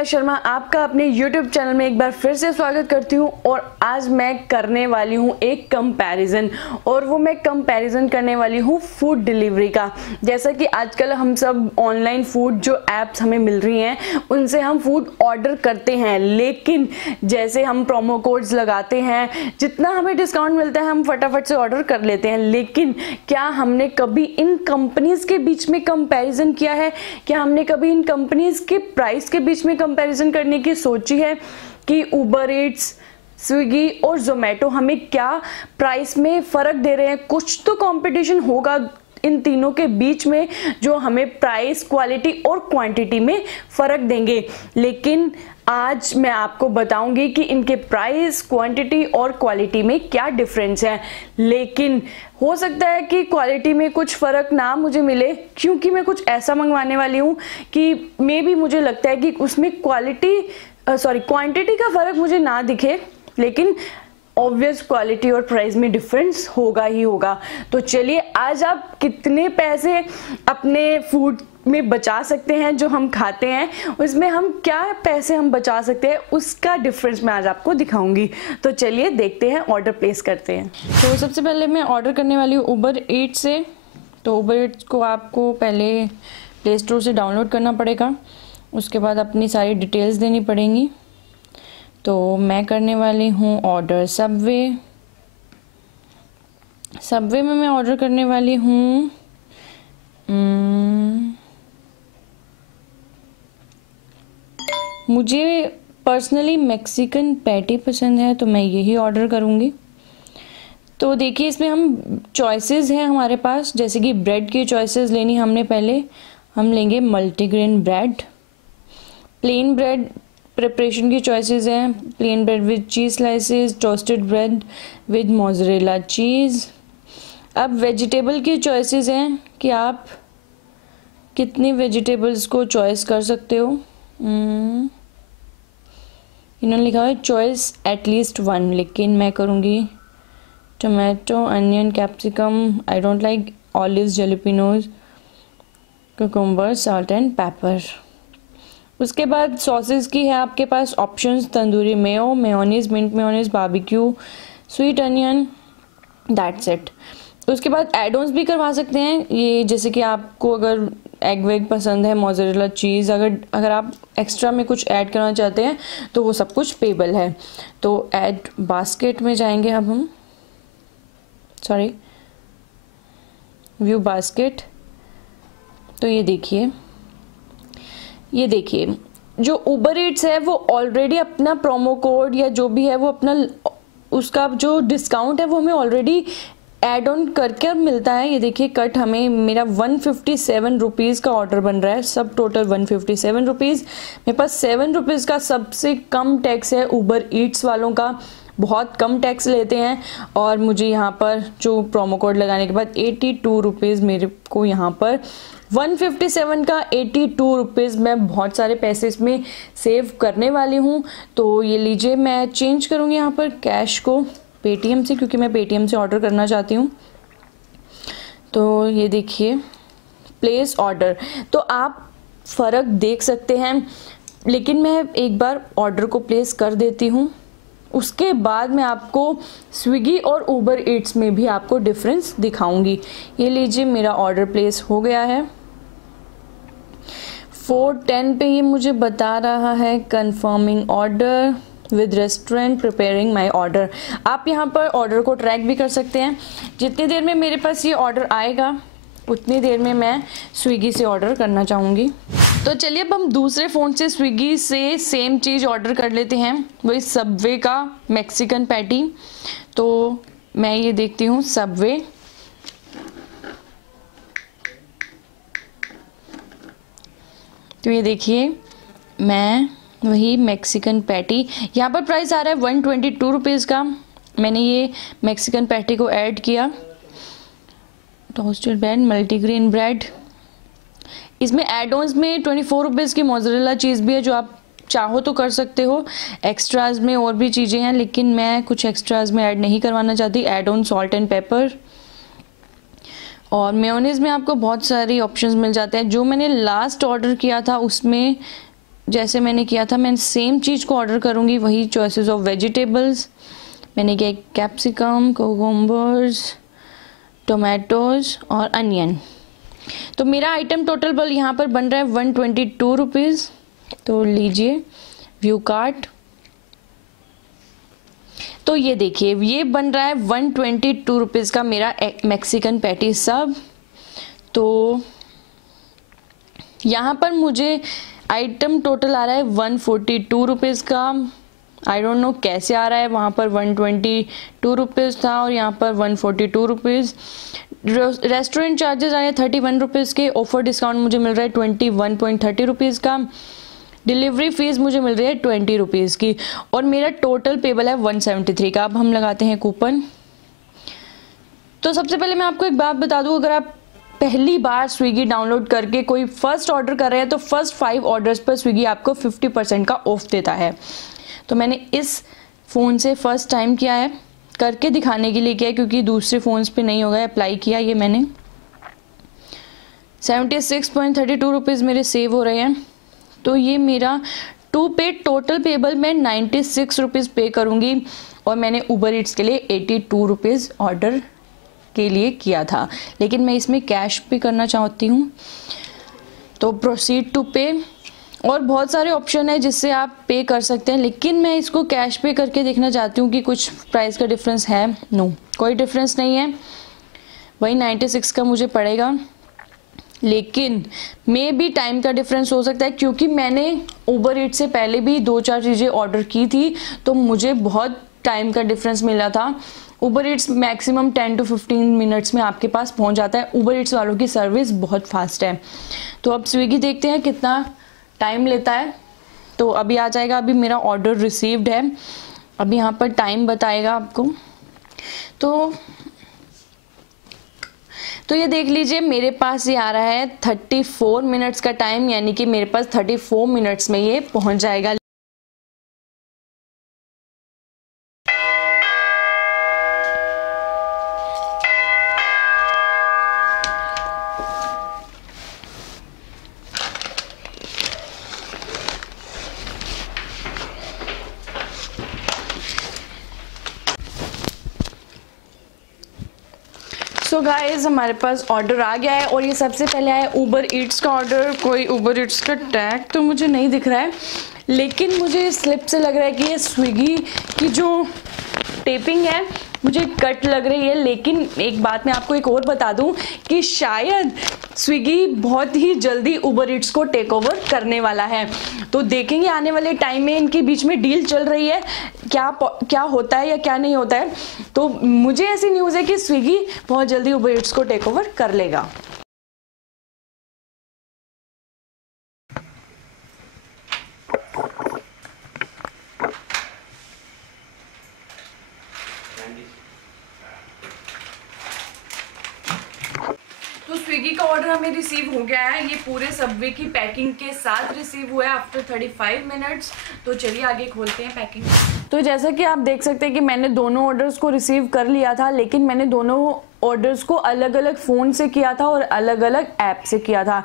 प्रिया शर्मा आपका अपने YouTube channel में एक बार फिर से स्वागत करती हूँ। और आज मैं करने वाली हूँ एक कंपैरिजन, और वो मैं कंपैरिजन करने वाली हूँ फूड डिलीवरी का। जैसा कि आजकल हम सब ऑनलाइन फूड जो एप्स हमें मिल रही हैं उनसे हम फूड ऑर्डर करते हैं, लेकिन जैसे हम प्रोमो कोड्स लगाते हैं, जितना हमें डिस्काउंट मिलता है हम फटाफट से ऑर्डर कर लेते हैं। लेकिन क्या हमने कभी इन कंपनीज के बीच में कंपैरिजन किया है? क्या हमने कभी इन कंपनीज के प्राइस के बीच में कंपैरिजन करने की सोची है कि उबर ईट्स, स्विगी और जोमेटो हमें क्या प्राइस में फ़र्क दे रहे हैं? कुछ तो कंपटीशन होगा इन तीनों के बीच में जो हमें प्राइस, क्वालिटी और क्वांटिटी में फ़र्क देंगे। लेकिन आज मैं आपको बताऊंगी कि इनके प्राइस, क्वांटिटी और क्वालिटी में क्या डिफरेंस है। लेकिन हो सकता है कि क्वालिटी में कुछ फ़र्क ना मुझे मिले, क्योंकि मैं कुछ ऐसा मंगवाने वाली हूँ कि मे बी मुझे लगता है कि उसमें क्वांटिटी का फ़र्क मुझे ना दिखे, लेकिन ऑब्वियस क्वालिटी और प्राइस में डिफरेंस होगा ही होगा। तो चलिए, आज आप कितने पैसे अपने फूड में बचा सकते हैं जो हम खाते हैं, उसमें हम क्या पैसे हम बचा सकते हैं, उसका डिफरेंस मैं आज आपको दिखाऊंगी। तो चलिए देखते हैं, ऑर्डर प्लेस करते हैं। तो सबसे पहले मैं ऑर्डर करने वाली हूँ उबर ईट्स से। तो उबर ईट्स को आपको पहले प्ले स्टोर से डाउनलोड करना पड़ेगा, उसके बाद अपनी सारी डिटेल्स देनी पड़ेंगी। तो मैं करने वाली हूँ ऑर्डर सबवे में मैं ऑर्डर करने वाली हूँ मुझे पर्सनली मैक्सिकन पैटी पसंद है, तो मैं यही ऑर्डर करूँगी। तो देखिए, इसमें हम चॉइसेस हैं हमारे पास, जैसे कि ब्रेड की चॉइसेस लेनी हमने पहले। हम लेंगे multigrain bread, plain bread preparation की चॉइसेस हैं, plain bread with cheese slices, toasted bread with mozzarella cheese. अब वेजिटेबल की चॉइसेस हैं कि आप कितनी वेजिटेबल्स को चॉइस कर सकते हो। इन्होंने लिखा है चॉइस एटलीस्ट 1, लेकिन मैं करूँगी tomato, onion, capsicum, I don't like olives, jalapenos, cucumber, salt and pepper. उसके बाद सॉसेस की है आपके पास options, tandoori mayo, mayonnaise, mint mayonnaise, barbecue, sweet onion, that's it. उसके बाद एड ऑन्स भी करवा सकते हैं ये, जैसे कि आपको अगर एग वेग पसंद है, मोज़रेला चीज़, अगर आप एक्स्ट्रा में कुछ ऐड करना चाहते हैं तो वो सब कुछ पेबल है। तो ऐड बास्केट में जाएंगे अब हम, व्यू बास्केट। तो ये देखिए जो उबर ईट्स है वो ऑलरेडी अपना प्रोमो कोड या जो भी है वो अपना उसका जो डिस्काउंट है वो हमें ऑलरेडी ऐड ऑन करके मिलता है। ये देखिए, कट हमें मेरा 157 रुपीज़ का ऑर्डर बन रहा है, सब टोटल 157 रुपीज़। मेरे पास 7 रुपीज़ का सबसे कम टैक्स है उबर ईट्स वालों का, बहुत कम टैक्स लेते हैं। और मुझे यहाँ पर जो प्रोमो कोड लगाने के बाद 82 रुपीज़ मेरे को यहाँ पर 157 का 82 रुपीज़, मैं बहुत सारे पैसे इसमें सेव करने वाली हूँ। तो ये लीजिए, मैं चेंज करूँगी यहाँ पर कैश को पेटीएम से, क्योंकि मैं पेटीएम से ऑर्डर करना चाहती हूँ। तो ये देखिए, प्लेस ऑर्डर, तो आप फ़र्क देख सकते हैं। लेकिन मैं एक बार ऑर्डर को प्लेस कर देती हूँ, उसके बाद मैं आपको स्विगी और उबर ईट्स में भी आपको डिफरेंस दिखाऊंगी। ये लीजिए, मेरा ऑर्डर प्लेस हो गया है। 4:10 पे ये मुझे बता रहा है confirming order with restaurant preparing my order. आप यहाँ पर ऑर्डर को ट्रैक भी कर सकते हैं। जितनी देर में मेरे पास ये ऑर्डर आएगा उतनी देर में मैं स्विगी से ऑर्डर करना चाहूँगी। तो चलिए, अब हम दूसरे फ़ोन से स्विगी से सेम चीज़ ऑर्डर कर लेते हैं, वही सबवे का मैक्सिकन पैटी। तो मैं ये देखती हूँ सबवे, तो ये देखिए, मैं वही मैक्सिकन पैटी, यहाँ पर प्राइस आ रहा है 122 रुपीज़ का। मैंने ये मैक्सिकन पैटी को ऐड किया। टोस्टेड ब्रेड, मल्टीग्रेन ब्रेड, इसमें एड ऑन्स में 24 रुपीज़ की मोज़रेला चीज़ भी है, जो आप चाहो तो कर सकते हो। एक्स्ट्राज में और भी चीज़ें हैं, लेकिन मैं कुछ एक्स्ट्राज में ऐड नहीं करवाना चाहती। Add on salt and pepper, और मेयोनीज़ में आपको बहुत सारी ऑप्शंस मिल जाते हैं। जो मैंने लास्ट ऑर्डर किया था उसमें जैसे मैंने किया था मैं सेम चीज़ को ऑर्डर करूँगी, वही चॉइसेस ऑफ वेजिटेबल्स। मैंने किया कैप्सिकम, कोकम्बर्स, टोमेटोज़ और अनियन। तो मेरा आइटम टोटल बिल यहाँ पर बन रहा है 122 रुपीज़। तो लीजिए व्यू कार्ट। तो ये देखिए ये बन रहा है 122 रुपीज़ का मेरा मैक्सिकन पैटी सब। तो यहाँ पर मुझे आइटम टोटल आ रहा है 142 रुपीज़ का। आई डोंट नो कैसे आ रहा है, वहाँ पर 122 रुपीज़ था और यहाँ पर 142 रुपीज़। रेस्टोरेंट चार्जेस आए 31 रुपीज़ के। ऑफर डिस्काउंट मुझे मिल रहा है 21.30 रुपीज़ का। डिलीवरी फीस मुझे मिल रही है 20 रुपीज़ की और मेरा टोटल पेबल है 173 का। अब हम लगाते हैं कूपन। तो सबसे पहले मैं आपको एक बात बता दूं, अगर आप पहली बार स्विगी डाउनलोड करके कोई फर्स्ट ऑर्डर कर रहे हैं तो फर्स्ट 5 ऑर्डर्स पर स्विगी आपको 50% का ऑफ देता है। तो मैंने इस फ़ोन से फर्स्ट टाइम किया है, करके दिखाने के लिए किया है क्योंकि दूसरे फ़ोन्स पे नहीं होगा। अप्लाई किया ये मैंने, 76.32 रुपीज़ मेरे सेव हो रहे हैं। तो ये मेरा टू पे टोटल पेबल मैं 96 रुपीज़ पे करूँगी और मैंने उबर ईट्स के लिए 82 रुपीज़ ऑर्डर के लिए किया था, लेकिन मैं इसमें कैश पे करना चाहती हूँ। तो प्रोसीड टू पे, और बहुत सारे ऑप्शन है जिससे आप पे कर सकते हैं, लेकिन मैं इसको कैश पे करके देखना चाहती हूँ कि कुछ प्राइस का डिफरेंस है। नो, कोई डिफरेंस नहीं है, वही 96 का मुझे पड़ेगा। लेकिन मे भी टाइम का डिफरेंस हो सकता है क्योंकि मैंने उबर ईट से पहले भी 2-4 चीज़ें ऑर्डर की थी तो मुझे बहुत टाइम का डिफरेंस मिला था। उबर ईट्स मैक्सिमम 10 to 15 मिनट्स में आपके पास पहुंच जाता है। उबर ईट्स वालों की सर्विस बहुत फास्ट है। तो अब स्विगी देखते हैं कितना टाइम लेता है। तो अभी आ जाएगा, अभी मेरा ऑर्डर रिसीव्ड है, अभी यहाँ पर टाइम बताएगा आपको। तो ये देख लीजिए मेरे पास ये आ रहा है 34 मिनट्स का टाइम, यानी कि मेरे पास 34 मिनट्स में ये पहुंच जाएगा। सो गाइज हमारे पास ऑर्डर आ गया है और ये सबसे पहले आया उबर ईट्स का ऑर्डर। कोई उबर ईट्स का टैग तो मुझे नहीं दिख रहा है, लेकिन मुझे स्लिप से लग रहा है कि ये स्विगी की जो टेपिंग है मुझे कट लग रही है। लेकिन एक बात मैं आपको एक और बता दूं कि शायद स्विगी बहुत ही जल्दी उबर ईट्स को टेक ओवर करने वाला है। तो देखेंगे आने वाले टाइम में, इनके बीच में डील चल रही है, क्या होता है या क्या नहीं होता है। तो मुझे ऐसी न्यूज़ है कि स्विगी बहुत जल्दी उबर ईट्स को टेक ओवर कर लेगा। तो स्विगी का ऑर्डर हमें रिसीव हो गया है, ये पूरे सबवे की पैकिंग के साथ रिसीव हुआ है आफ्टर 35 मिनट्स। तो चलिए आगे खोलते हैं पैकिंग। तो जैसा कि आप देख सकते हैं कि मैंने दोनों ऑर्डर्स को रिसीव कर लिया था, लेकिन मैंने दोनों ऑर्डर्स को अलग अलग फ़ोन से किया था और अलग अलग ऐप से किया था।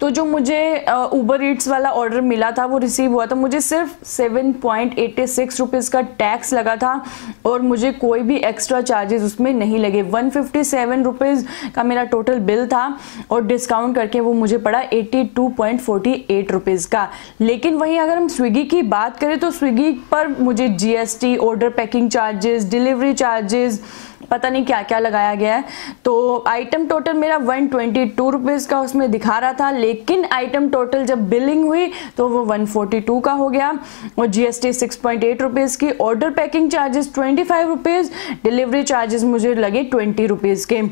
तो जो मुझे उबर ईट्स वाला ऑर्डर मिला था वो रिसीव हुआ था, मुझे सिर्फ 7.86 रुपीज़ का टैक्स लगा था और मुझे कोई भी एक्स्ट्रा चार्जेस उसमें नहीं लगे। 157 रुपीज़ का मेरा टोटल बिल था और डिस्काउंट करके वो मुझे पड़ा 82.48 रुपीज़ का। लेकिन वहीं अगर हम स्विगी की बात करें तो स्विगी पर मुझे GST, order packing charges, delivery charges, पता नहीं क्या क्या लगाया गया है। तो आइटम टोटल मेरा 122 रुपीज़ का उसमें दिखा रहा था, लेकिन आइटम टोटल जब बिलिंग हुई तो वो 142 का हो गया और GST 6.8 रुपीज़ की, order packing charges 25 rupees, delivery charges मुझे लगे 20 रुपीज़ के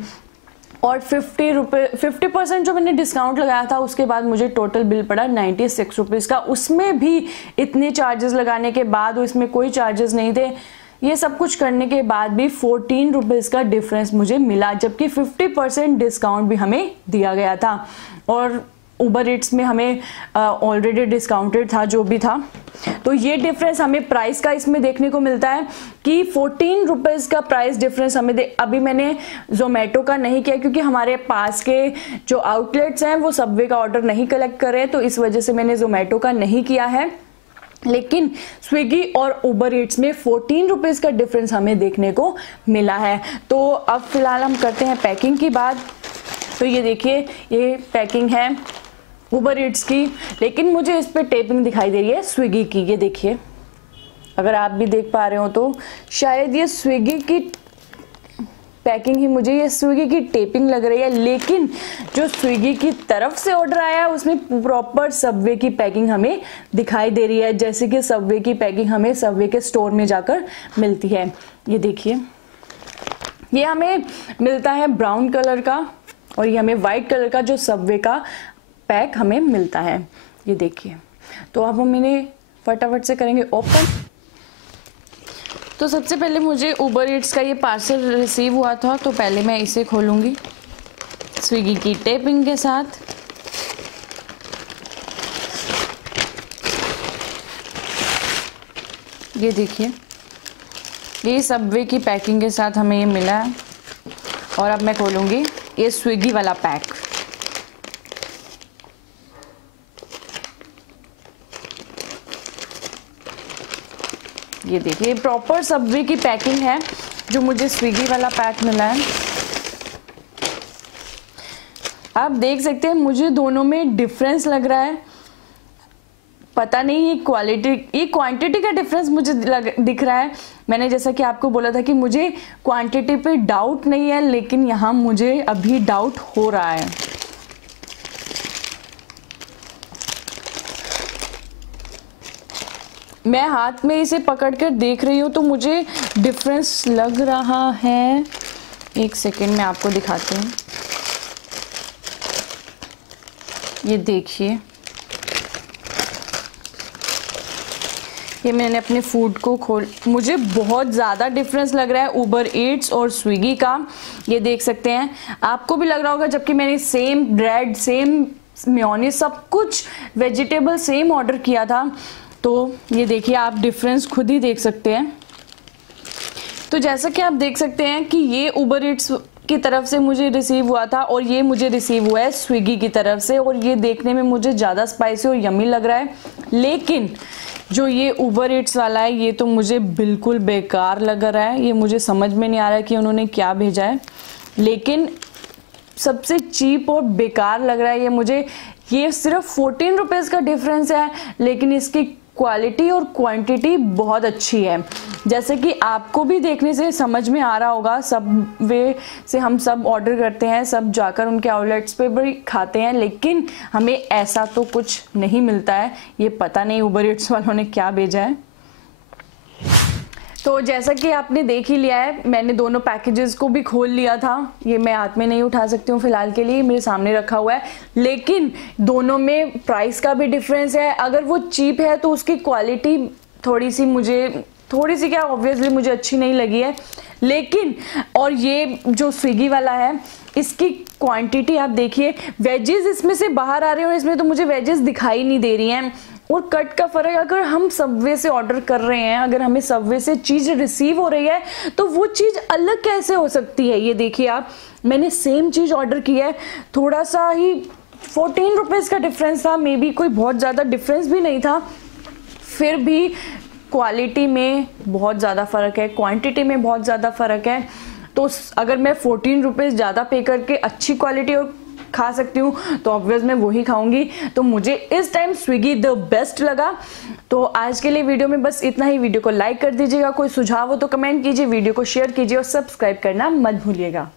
और 50% जो मैंने डिस्काउंट लगाया था उसके बाद मुझे टोटल बिल पड़ा 96 रुपीज़ का। उसमें भी इतने चार्जेस लगाने के बाद इसमें कोई चार्जेस नहीं थे। ये सब कुछ करने के बाद भी 14 रुपीज़ का डिफरेंस मुझे मिला, जबकि 50% डिस्काउंट भी हमें दिया गया था। और उबर ईट्स में हमें ऑलरेडी डिस्काउंटेड था जो भी था। तो ये डिफरेंस हमें प्राइस का इसमें देखने को मिलता है कि 14 रुपीज़ का प्राइस डिफरेंस हमें अभी मैंने जोमेटो का नहीं किया क्योंकि हमारे पास के जो आउटलेट्स हैं वो सबवे का ऑर्डर नहीं कलेक्ट कर रहे हैं, तो इस वजह से मैंने जोमेटो का नहीं किया है। लेकिन स्विगी और उबर ईट्स में 14 रुपीज़ का डिफरेंस हमें देखने को मिला है। तो अब फिलहाल हम करते हैं पैकिंग की बात। तो ये देखिए, ये पैकिंग है उबर ईट्स की, लेकिन मुझे इस पे टेपिंग दिखाई दे रही है स्विगी की। ये देखिए, अगर आप भी देख पा रहे हो तो शायद ये स्विगी की पैकिंग ही, मुझे ये स्विगी की टेपिंग लग रही है, लेकिन जो स्विगी की तरफ से ऑर्डर आया है उसमें प्रॉपर सबवे की पैकिंग हमें दिखाई दे रही है, जैसे कि सबवे की पैकिंग हमें सबवे के स्टोर में जाकर मिलती है। ये देखिए, ये हमें मिलता है ब्राउन कलर का और ये हमें वाइट कलर का जो सबवे का पैक हमें मिलता है। ये देखिए, तो अब हम इन्हें फटाफट से करेंगे ओपन। तो सबसे पहले मुझे उबर ईट्स का ये पार्सल रिसीव हुआ था, तो पहले मैं इसे खोलूंगी स्विगी की टेपिंग के साथ। ये देखिए, ये सबवे की पैकिंग के साथ हमें ये मिला है। और अब मैं खोलूंगी ये स्विगी वाला पैक। ये देखिए, प्रॉपर सबवे की पैकिंग है जो मुझे स्विगी वाला पैक मिला है। आप देख सकते हैं मुझे दोनों में डिफरेंस लग रहा है। पता नहीं ये क्वांटिटी का डिफरेंस मुझे दिख रहा है। मैंने जैसा कि आपको बोला था कि मुझे क्वांटिटी पे डाउट नहीं है, लेकिन यहाँ मुझे अभी डाउट हो रहा है। मैं हाथ में इसे पकड़कर देख रही हूँ तो मुझे डिफरेंस लग रहा है। एक सेकेंड में आपको दिखाती हूँ। ये देखिए, ये मैंने अपने फूड को मुझे बहुत ज़्यादा डिफरेंस लग रहा है उबर ईट्स और स्विगी का। ये देख सकते हैं, आपको भी लग रहा होगा, जबकि मैंने सेम ब्रेड, सेम मेयोनीज, सब कुछ वेजिटेबल सेम ऑर्डर किया था। तो ये देखिए, आप डिफरेंस खुद ही देख सकते हैं। तो जैसा कि आप देख सकते हैं कि ये उबर ईट्स की तरफ से मुझे रिसीव हुआ था और ये मुझे रिसीव हुआ है स्विगी की तरफ से, और ये देखने में मुझे ज़्यादा स्पाइसी और यम्मी लग रहा है। लेकिन जो ये उबर ईट्स वाला है ये तो मुझे बिल्कुल बेकार लग रहा है। ये मुझे समझ में नहीं आ रहा है कि उन्होंने क्या भेजा है, लेकिन सबसे चीप और बेकार लग रहा है ये मुझे। ये सिर्फ 14 रुपीज़ का डिफरेंस है, लेकिन इसकी क्वालिटी और क्वांटिटी बहुत अच्छी है। जैसे कि आपको भी देखने से समझ में आ रहा होगा, सब वे से हम सब ऑर्डर करते हैं, सब जाकर उनके आउटलेट्स पे भी खाते हैं, लेकिन हमें ऐसा तो कुछ नहीं मिलता है। ये पता नहीं उबर ईट्स वालों ने क्या भेजा है। तो जैसा कि आपने देख ही लिया है, मैंने दोनों पैकेजेस को भी खोल लिया था। ये मैं हाथ में नहीं उठा सकती हूँ फिलहाल के लिए, मेरे सामने रखा हुआ है, लेकिन दोनों में प्राइस का भी डिफरेंस है। अगर वो चीप है तो उसकी क्वालिटी थोड़ी सी क्या ऑब्वियसली मुझे अच्छी नहीं लगी है, लेकिन और ये जो स्विगी वाला है इसकी क्वांटिटी आप देखिए, वेजेस इसमें से बाहर आ रहे हैं और इसमें तो मुझे वेजेस दिखाई नहीं दे रही हैं। और कट का फर्क, अगर हम सबवे से ऑर्डर कर रहे हैं, अगर हमें सबवे से चीज रिसीव हो रही है तो वो चीज अलग कैसे हो सकती है। ये देखिए आप, मैंने सेम चीज ऑर्डर की है, थोड़ा सा ही 14 रुपीज़ का डिफरेंस था, मे बी कोई बहुत ज़्यादा डिफरेंस भी नहीं था, फिर भी क्वालिटी में बहुत ज़्यादा फ़र्क है, क्वांटिटी में बहुत ज़्यादा फ़र्क है। तो अगर मैं 14 रुपीज़ ज़्यादा पे करके अच्छी क्वालिटी और खा सकती हूँ तो ऑब्वियस मैं वही खाऊंगी। तो मुझे इस टाइम स्विगी द बेस्ट लगा। तो आज के लिए वीडियो में बस इतना ही। वीडियो को लाइक कर दीजिएगा, कोई सुझाव हो तो कमेंट कीजिए, वीडियो को शेयर कीजिए और सब्सक्राइब करना मत भूलिएगा।